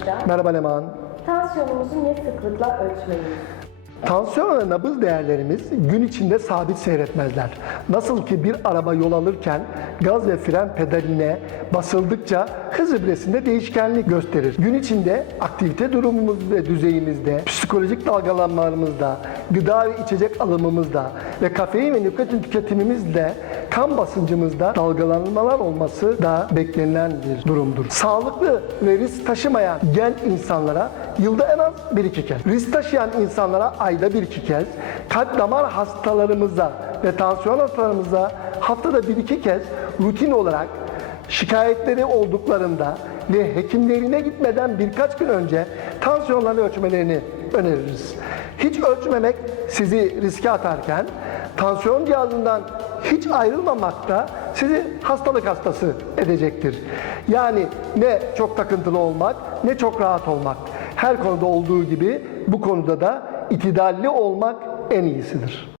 hocam. Merhaba Leman. Tansiyonumuzu ne sıklıkla ölçmeliyiz? Tansiyon ve nabız değerlerimiz gün içinde sabit seyretmezler. Nasıl ki bir araba yol alırken gaz ve fren pedaline basıldıkça hız ibresinde değişkenlik gösterir. Gün içinde aktivite durumumuz ve düzeyimizde, psikolojik dalgalanmalarımızda, gıda ve içecek alımımızda ve kafein ve nikotin tüketimimizde kan basıncımızda dalgalanmalar olması da beklenilen bir durumdur. Sağlıklı ve risk taşımayan gen insanlara yılda en az 1-2 kez, risk taşıyan insanlara ayda 1-2 kez, kalp damar hastalarımıza ve tansiyon hastalarımıza haftada 1-2 kez rutin olarak şikayetleri olduklarında ve hekimlerine gitmeden birkaç gün önce tansiyonlarını ölçmelerini öneririz. Hiç ölçmemek sizi riske atarken tansiyon cihazından hiç ayrılmamak da sizi hastalık hastası edecektir. Yani ne çok takıntılı olmak ne çok rahat olmak. Her konuda olduğu gibi bu konuda da itidalli olmak en iyisidir.